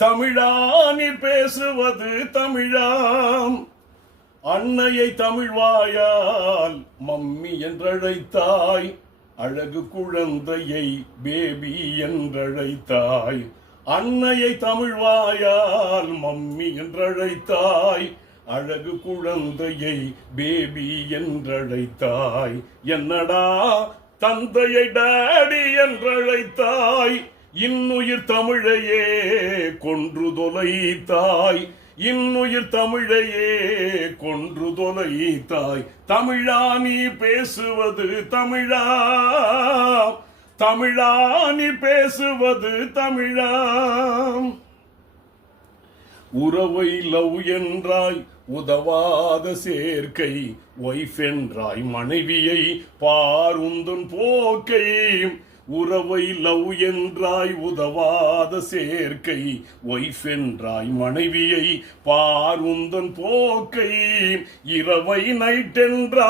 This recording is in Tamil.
தமிழா நீ பேசுவது தமிழாம். அன்னையை தமிழ்வாயால் மம்மி என்றழைத்தாய், அழகு குழந்தையை பேபி என்றழைத்தாய். அன்னையை தமிழ்வாயால் மம்மி என்றழைத்தாய், அழகு குழந்தையை பேபி என்றழைத்தாய். என்னடா தந்தையை டாடி என்றழைத்தாய், இன்னுயிர் தமிழையே கொன்று தொலைத்தாய். இன்னுயிர் தமிழையே கொன்று தொலைத்தாய். தமிழா நீ பேசுவது தமிழா, தமிழா நீ பேசுவது தமிழா. உறவை லவ் என்றாய் உதவாத சேர்க்கை, ஒய்ஃப் என்றாய் மனைவியை பாருந்தன் போக்கை. உறவை லவ் என்றாய் உதவாத சேர்க்கை, ஒய்ஃப் என்றாய் மனைவியை பாருந்தன் போக்கை. இரவை நைட் என்றாய்